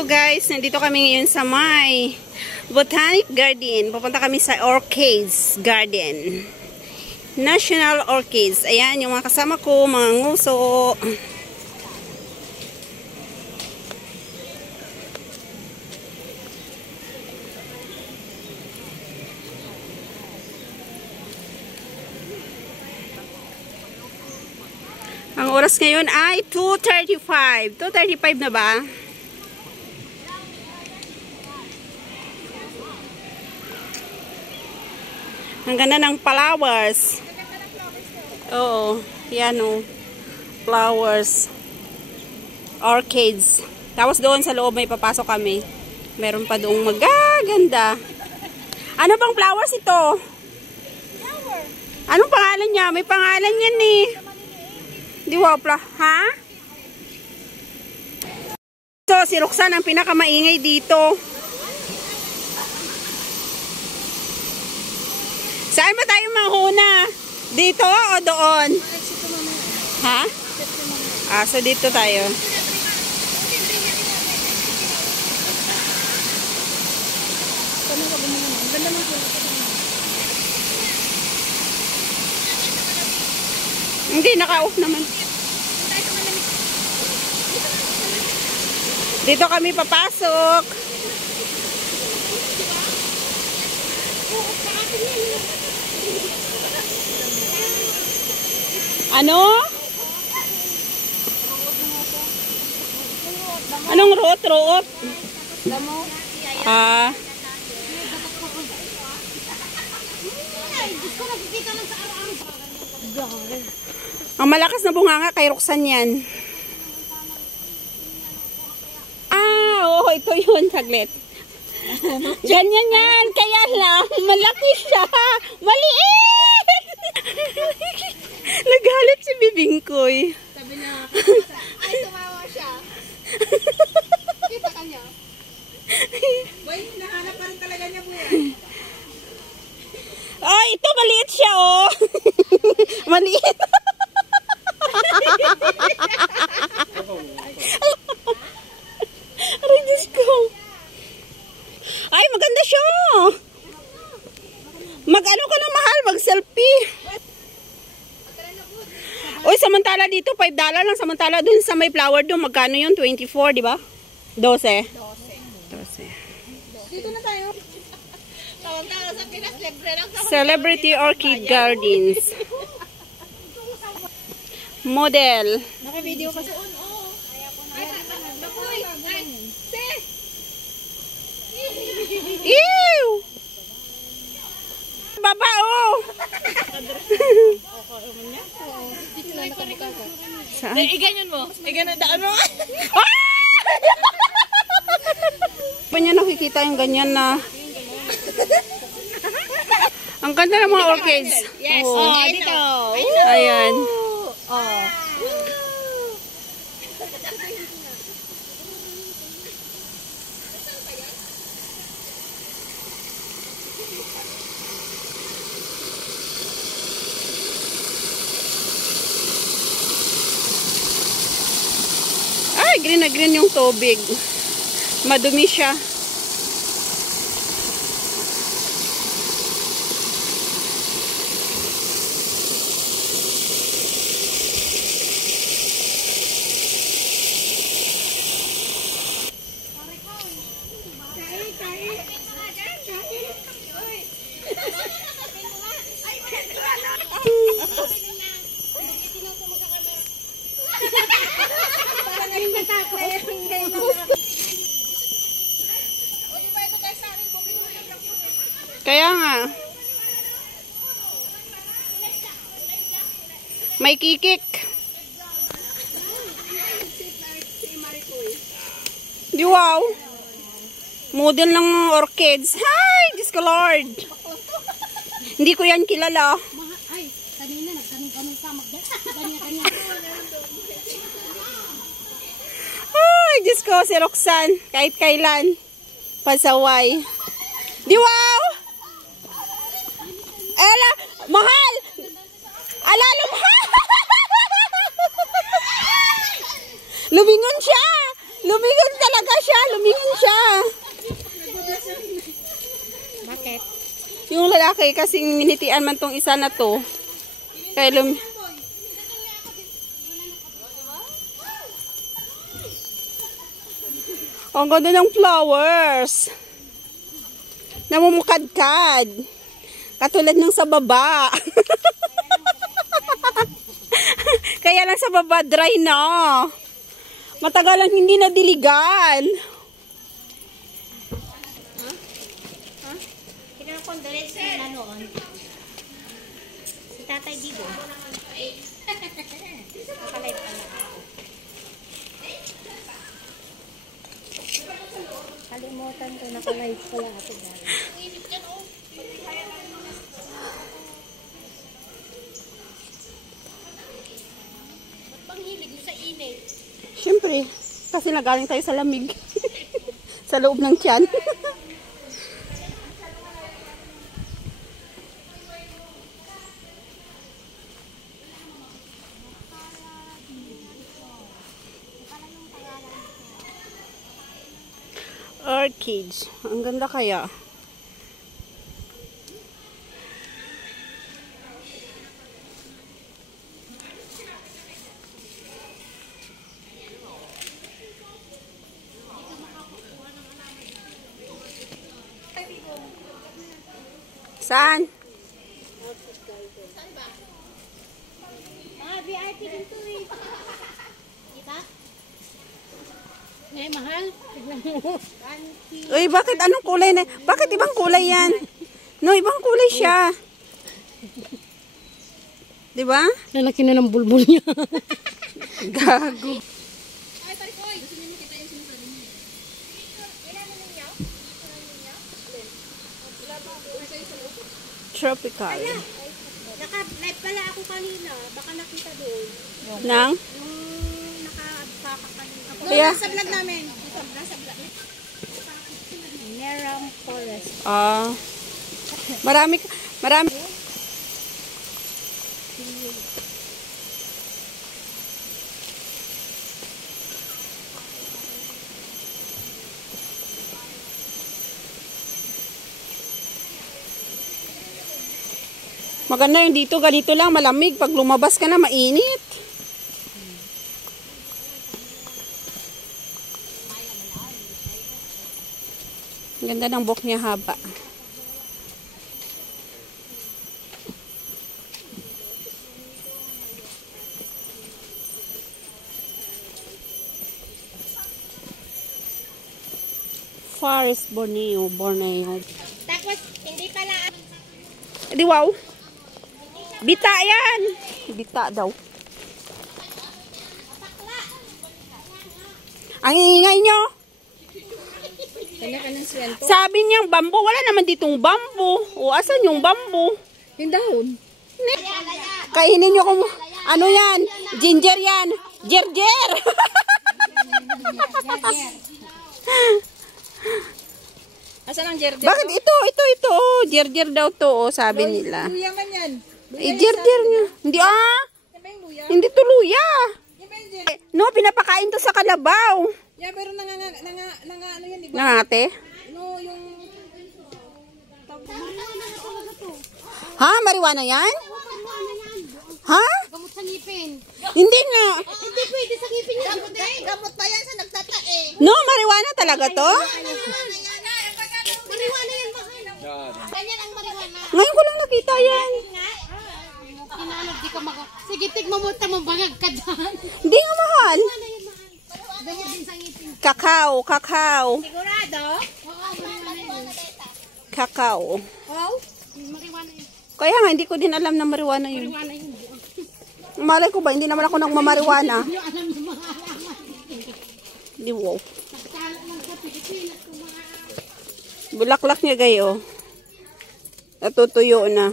Hello guys, nandito kami ngayon sa may Botanic Garden. Pupunta kami sa Orchids Garden. National Orchids. Ayan, yung mga kasama ko, mga nguso. Ang oras ngayon ay 2:35. 2:35 na ba? Ang ganda ng flowers. Oo, yan o. Flowers. Orchids. Tapos doon sa loob may papasok kami. Meron pa doong magaganda. Ano bang flowers ito? Flower. Anong pangalan niya? May pangalan yan eh. Di wapla. Ha? So, si Roxanne ang pinakamaingay dito. Saan ba tayo mahuna? Dito o doon? Ha? Ah, so dito tayo. Hindi, naka-off naman. Dito kami papasok. Ano? Anong root? Root? Ah. Ang malakas na bunganga kay Roxanne yan. Ah, oo, ito yun. Saglit. Ganyan yan. Kaya lang, malaki siya. Maliit! Nagalit si Bibingkoy. Sabi niya, ay tumawa siya. Kita ka niya. Boy, nahanap pa rin talaga niya po yan. Oh, ito maliit siya, oh. Maliit. Aray, Diyos ko. Ay, maganda siya. Mag-ano ka na mahal, mag-selfie. Uy, samantala dito, $5 lang. Samantala dun sa may flower doon, magkano yun? 24, di ba? 12. 12. Dito na tayo. Tawag-tawag sa Pinas, libre lang. Celebrity Orchid Gardens. Model. Naka-video ka sa on, oh. Nakuy, ay, se. Ew! Baba, oh! Saan? Iganyan mo. Iganyan daan mo. Pa niya nakikita yung ganyan na ang ganda ng mga orchids. Yes. Oh. Dito. Ayan. Oh. Ay, green na green yung tubig. Madumi siya. Kaya nga. May kikik. Di wow. Model ng orchids. Hi! Diyos ko Lord. Hindi ko yan kilala. Ay, kanina nagtanim ka ng samak. Kanya-kanya. Ay, Diyos ko, si Roxanne. Kahit kailan. Pasaway. Di wow! Ala, mahal! Ala, lumha! Lumingon siya! Lumingon talaga siya. Lumingon siya. Bakit? Yung lalaki kasing minitian man tong isa na to. Kaya ang ganda ng flowers. Namumukadkad. Katulad ng sa baba. Kaya lang sa baba dry na. Matagal lang hindi nadiligan. Kinakondolate sila noon. Si Tatay Digo. Nakalive pala. Kalimutan ko, nakalive pala ako dahil. Ba't bang hilig mo sa init? Siyempre, kasi nagaling tayo sa lamig. Sa loob ng tiyan. Orchids. Ang ganda kaya. Saan? VIP dito eh. Kita? Eh, mahal. Tignan mo. Uy, bakit anong kulay na? Bakit ibang kulay yan? No, ibang kulay siya. Di ba? Lalaki na ng bulbul niya. Gago. Ay, parikoy. Gusto niyo makita yung sinasabi niya. Ilan na ninyo? Tropical. Naka-live pala ako kanina. Baka nakita doon. Nang? Yung naka-baka kanina. Kaya? Nasa vlog namin. Nasa vlog. Neram Forest. Marami. Maganda yung dito, ganito lang, malamig. Pag lumabas ka na, mainit. Ganda ng buhok niya, haba. Forest Borneo. Tapos, hindi pala. Di wow. Bita yan. Bita daw. Ang ingay nyo. Kanya-kanyang swento. Sabi niyang bambu. Wala naman ditong bambu. O, asan yung bambu? Yung dahon. Kainin nyo kung ano yan. Ginger yan. Gerger. Asan ang jerjer? Bakit ito? Oh, gerger daw to. Oh, sabi nila. Luya man yan. Gerger niya. Hindi Yan ba yung luya? Hindi to luya. Yan ba yung No, pinapakain to sa kalabaw. Yeah, pero ano yan, di ba? Nangate? No, yung... Mariwana na talaga to. Ha? Marijuana yan? Ha? Gamot sa ngipin. Hindi nga. Hindi pwede sa ngipin niya. Gamot pa yan sa nagtatae. No, marijuana talaga to? Mariwana yan, mahal. Ganyan ang mariwana. Ngayon ko lang nakita yan. Kinanap, di ka sige, tigmo mo, bangag ka dyan. Hindi nga mahal. Ano yan, mahal? Gamot din sa ngipin. Kakao. Sigurado? Oo, mariwana yan. Kakao. Oh? Mariwana yan. Kaya nga, hindi ko din alam na marijuana yun. Mariwana yun. Malay ko ba, hindi naman ako nagmamarijuana. Hindi alam ng mga alaman. Di wow. Nagtala lang sa Pilipinas kung mga... Bulaklak niya gayo. Natutuyo na.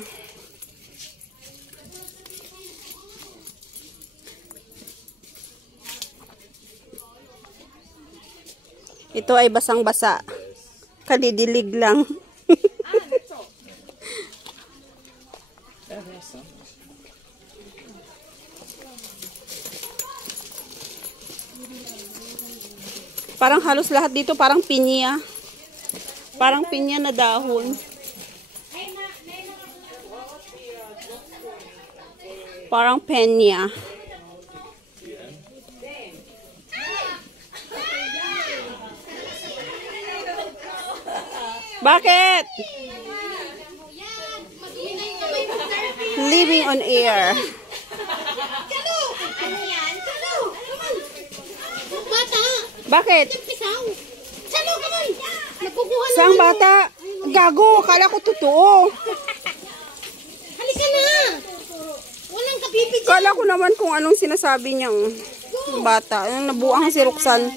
Ito ay basang-basa. Kadidilig lang. Parang halos lahat dito parang pinya. Parang pinya na dahon. Parang penya. Bakit? Living on air. Bakit? Sang bata? Gago, kala ko totoo. Halika na! Walang kapipid. Kala ko naman kung anong sinasabi niyang bata. Yung nabuang si Roxanne,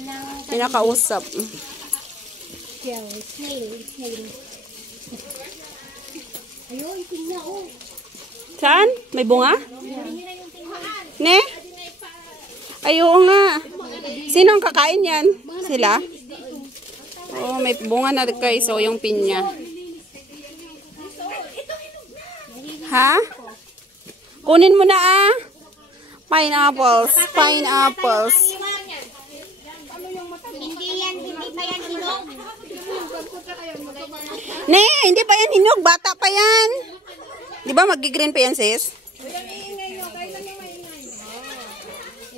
pinakausap. Ayun, itin na oh. Saan? May bunga? Ne? Ayun nga. Sino ang kakain yan? Sila? Oh, may bunga na guys. So, yung pinya. Ha? Kunin mo na ah. Pineapples. Pineapples. Hindi yan, hindi pa yan hinog. Ne, hindi pa yan hinog. Bata pa yan. Di ba mag-green pa yan, sis?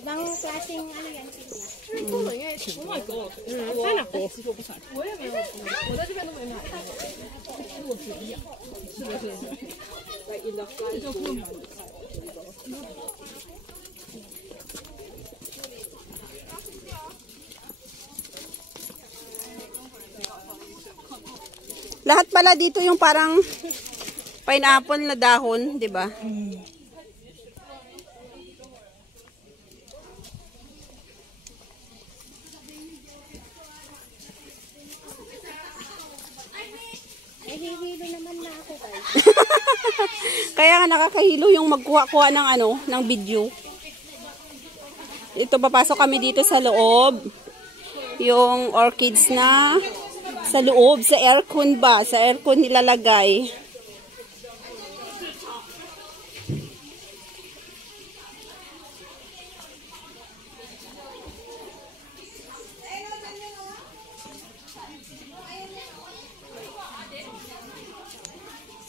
Ibang klaseng ano yan. Lahat pala dito yung parang pineapple na dahon, di ba? Ay, hihilo naman na ako guys. Kaya nga nakakahilo yung magkuha-kuha ng ano, ng video. Ito papasok kami dito sa loob. Yung orchids na sa loob, sa aircon ba? Sa aircon nilalagay.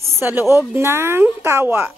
Sa loob ng kawa.